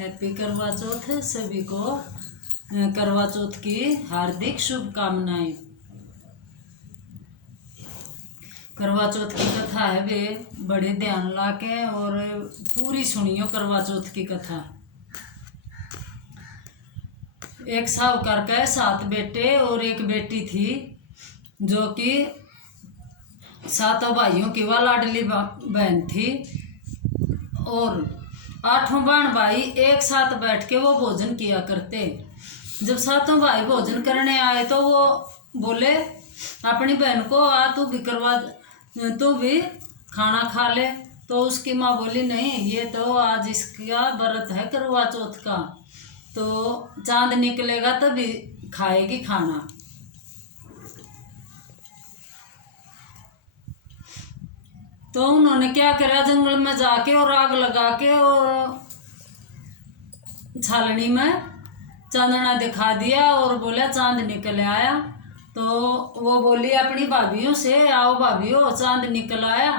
Happy करवा चौथ सभी को। करवा चौथ की हार्दिक शुभकामनाएं। करवा चौथ की कथा है वे बड़े ध्यान लाके और पूरी सुनियो। करवा चौथ की कथा। एक साहूकार का 7 बेटे और एक बेटी थी, जो कि 7 भाइयों की वह लाडली बहन थी। और 8 बहन भाई एक साथ बैठ के वो भोजन किया करते। जब 7 भाई भोजन करने आए तो वो बोले अपनी बहन को, आ तू भी खाना खा ले। तो उसकी माँ बोली, नहीं, ये तो आज इसका व्रत है करवा चौथ का, तो चांद निकलेगा तभी खाएगी खाना। तो उन्होंने क्या करा, जंगल में जाके और आग लगा के और छालनी में चांदना दिखा दिया और बोला चांद निकल आया। तो वो बोली अपनी भाभीियों से, आओ भाभीियों, चांद निकल आया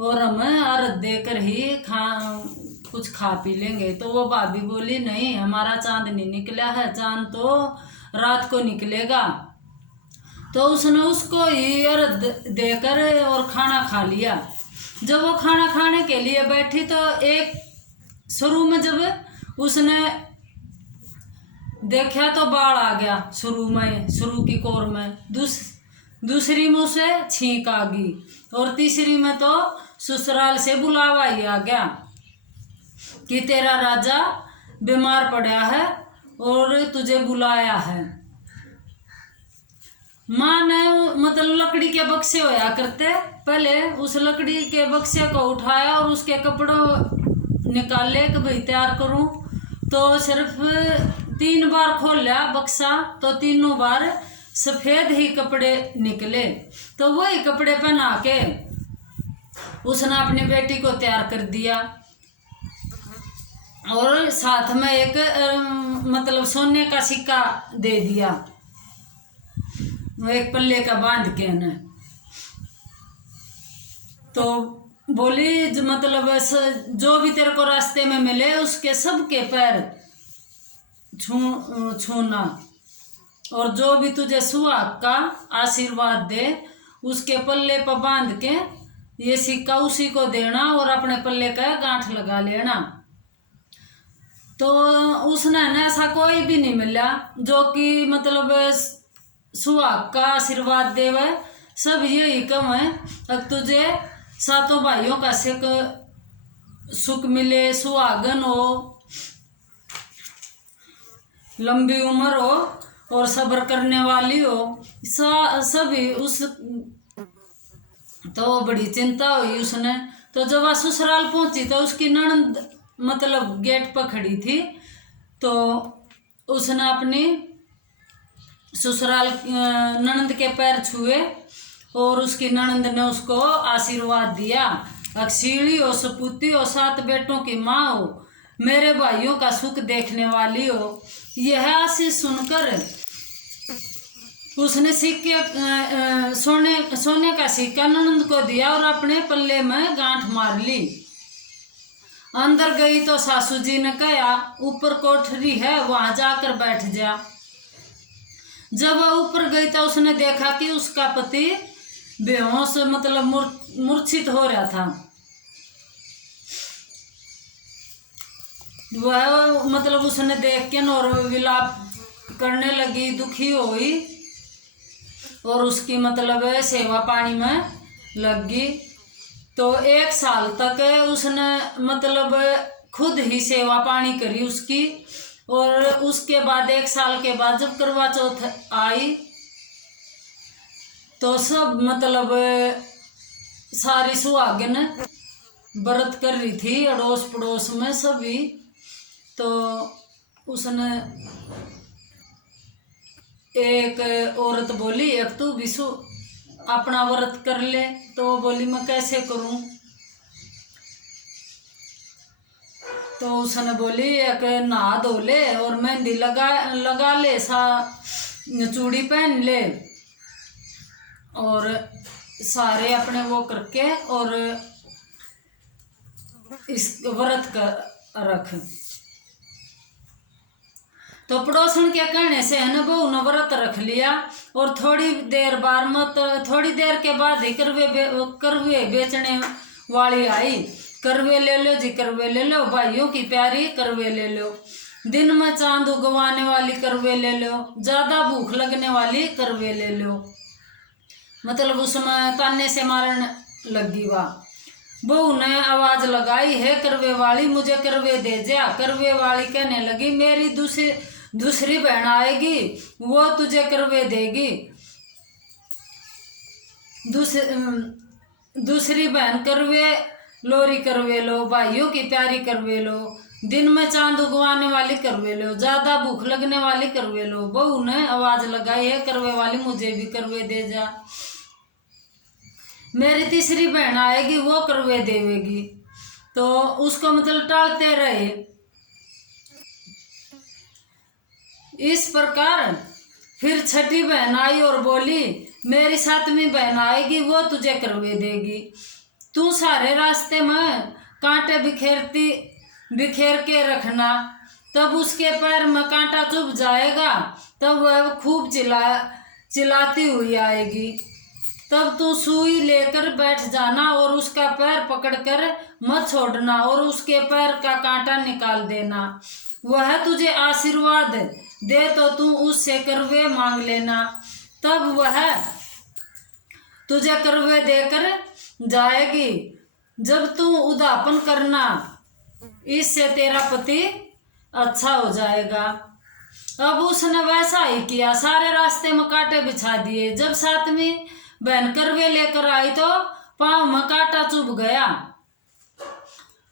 और हम अर्घ देकर ही कुछ खा पी लेंगे। तो वो भाभी बोली, नहीं, हमारा चांद नहीं निकला है, चांद तो रात को निकलेगा। तो उसने उसको ही अर्घ देकर और खाना खा लिया। जब वो खाना खाने के लिए बैठी तो एक शुरू में जब उसने देखा तो बाढ़ आ गया। शुरू की कोर में दूसरी में उसे छींक आ गई और तीसरी में तो ससुराल से बुलावा ही आ गया कि तेरा राजा बीमार पड़ा है और तुझे बुलाया है। माँ ने मतलब लकड़ी के बक्से होया करते, पहले उस लकड़ी के बक्से को उठाया और उसके कपड़ों निकाले कि भाई तैयार करूं। तो सिर्फ 3 बार खोल लिया बक्सा, तो तीनों बार सफ़ेद ही कपड़े निकले। तो वही कपड़े पहना के उसने अपनी बेटी को तैयार कर दिया और साथ में एक मतलब सोने का सिक्का दे दिया, एक पल्ले का बांध के न। तो बोली मतलब जो भी तेरे को रास्ते में मिले उसके सबके पैर छूना और जो भी तुझे सुहाग का आशीर्वाद दे उसके पल्ले पर बांध के ये सिक्का उसी को देना और अपने पल्ले का गांठ लगा लेना। तो उसने न ऐसा कोई भी नहीं मिला जो कि मतलब सुहाग का आशीर्वाद देवे। सब यही कम है, अब तुझे 7 भाइयों का सुख मिले, सुहागन हो, लंबी उम्र हो और सब्र करने वाली हो, सभी उस। तो बड़ी चिंता हुई उसने। तो जब वह ससुराल पहुंची तो उसकी ननद मतलब गेट पर खड़ी थी। तो उसने अपनी ससुराल ननद के पैर छुए और उसकी ननद ने उसको आशीर्वाद दिया, अक्षीणी हो, सपूती हो, 7 बेटों की माँ हो, मेरे भाइयों का सुख देखने वाली हो। यह आशीष सुनकर उसने सोने का सिक्का ननद को दिया और अपने पल्ले में गांठ मार ली। अंदर गई तो सासू जी ने कहा, ऊपर कोठरी है, वहां जाकर बैठ जा। जब वह ऊपर गई तो उसने देखा कि उसका पति बेहोश मतलब मूर्छित हो रहा था। वह मतलब उसने देख के और विलाप करने लगी, दुखी हुई और उसकी मतलब सेवा पानी में लग गई। तो 1 साल तक उसने मतलब खुद ही सेवा पानी करी उसकी। और उसके बाद 1 साल के बाद जब करवा चौथ आई तो सब मतलब सारी सुहागन व्रत कर रही थी, अड़ोस पड़ोस में सभी। तो उसने एक औरत बोली, एक तू भी अपना व्रत कर ले। तो बोली, मैं कैसे करूं? तो उसने बोली, एक नहा धो ले और मेहंदी लगा ले, चूड़ी पहन ले और सारे अपने वो करके और इस व्रत का रख। तो पड़ोसन के कहने से है बहू ने व्रत रख लिया। और थोड़ी देर के बाद ही करवे बेचने वाली आई। करवे ले लो जी, करवे ले लो, भाइयों की प्यारी करवे ले लो, दिन में चांद उगवाने वाली करवे ले लो, ज्यादा भूख लगने वाली करवे ले लो। मतलब उसमें ताने से मारने लगी। वाह, बहू ने आवाज लगाई, है करवे वाली मुझे करवे दे जा। करवे वाली कहने लगी, मेरी दूसरी बहन आएगी, वो तुझे करवे देगी। दूसरी बहन करवे लोरी करवे लो, भाइयों की प्यारी करवे लो, दिन में चांद उगवाने वाली करवे लो, ज्यादा भूख लगने वाली करवे लो। बहू ने आवाज लगाई, है करवे वाली मुझे भी करवे दे जा। मेरी तीसरी बहन आएगी, वो करवे देवेगी। तो उसको मतलब टालते रहे। इस प्रकार फिर छठी बहन आई और बोली, मेरी सातवीं बहन आएगी, वो तुझे करवे देगी। तू सारे रास्ते में कांटे बिखेर के रखना, तब उसके पैर में कांटा चुभ जाएगा, तब वह खूब चिल्लाती हुई आएगी। तब तू सुई लेकर बैठ जाना और उसका पैर पकड़कर मत छोड़ना और उसके पैर का कांटा निकाल देना। वह तुझे आशीर्वाद दे तो तू उससे करवे मांग लेना, तब वह तुझे करवे देकर जाएगी। जब तू उदापन करना, इससे तेरा पति अच्छा हो जाएगा। अब उसने वैसा ही किया, सारे रास्ते में कांटे बिछा दिए। जब सातवीं बहन करवे लेकर आई तो पांव में कांटा चुभ गया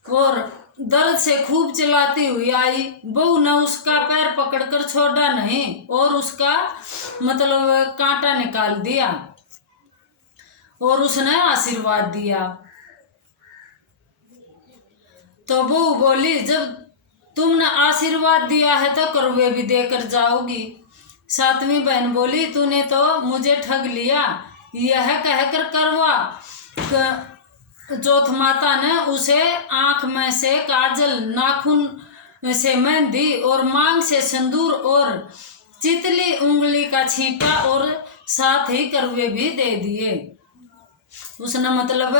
और दर्द से खूब चिल्लाती हुई आई। बहू ने उसका पैर पकड़कर छोड़ा नहीं और उसका मतलब कांटा निकाल दिया और उसने आशीर्वाद दिया। तो बहू बोली, जब तुमने आशीर्वाद दिया है तो करवे भी देकर जाओगी। सातवीं बहन बोली, तूने तो मुझे ठग लिया। यह कहकर करवा चौथ माता ने उसे आंख में से काजल, नाखून से मेहंदी और मांग से सिंदूर और चितली उंगली का छींटा और साथ ही करवे भी दे दिए। उसने मतलब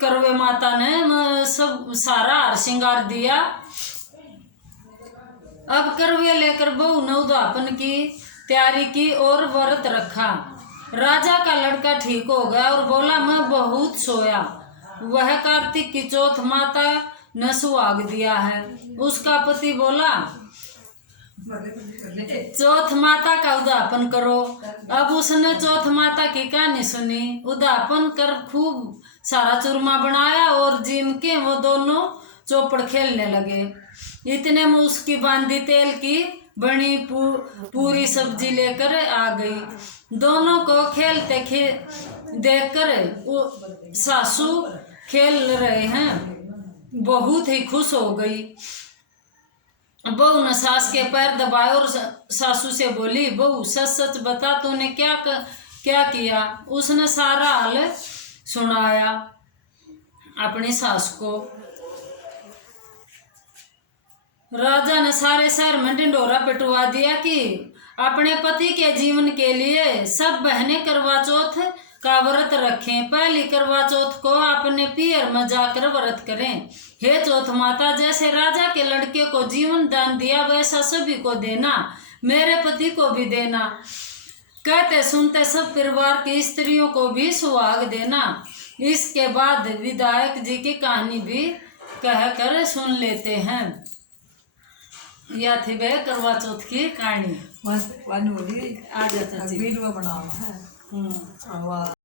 करवे माता ने सब सारा हार श्रृंगार दिया। अब करवे लेकर बहू ने उद्यापन की तैयारी की और व्रत रखा। राजा का लड़का ठीक हो गया और बोला, मैं बहुत सोया। वह कार्तिक की चौथ माता ने सुहाग दिया है। उसका पति बोला, चौथ माता का उद्यापन करो। अब उसने चौथ माता की कहानी सुनी, उद्यापन कर खूब सारा चूरमा बनाया और जीम के वो दोनों चौपड़ खेलने लगे। इतने में उसकी बांदी तेल की बनी पूरी सब्जी लेकर आ गई। दोनों को खेलते देखकर सासू खेल रहे हैं, बहुत ही खुश हो गई। बहू ने सास के पैर दबाए और सासू से बोली, बहू सच सच बता, तूने क्या किया। उसने सारा हाल सुनाया अपनी सास को। राजा ने सारे शहर में ढिंढोरा पिटवा दिया कि अपने पति के जीवन के लिए सब बहनें करवा चौथ का व्रत रखें। पहली करवा चौथ को अपने पियर में जाकर व्रत करें। हे चौथ माता, जैसे राजा के लड़के को जीवन दान दिया वैसा सभी को देना, मेरे पति को भी देना। कहते सुनते सब परिवार की स्त्रियों को भी सुहाग देना। इसके बाद विधायक जी की कहानी भी कहकर सुन लेते हैं। यह थी वह करवा चौथ की कहानी। आज वीडियो बनाओ है।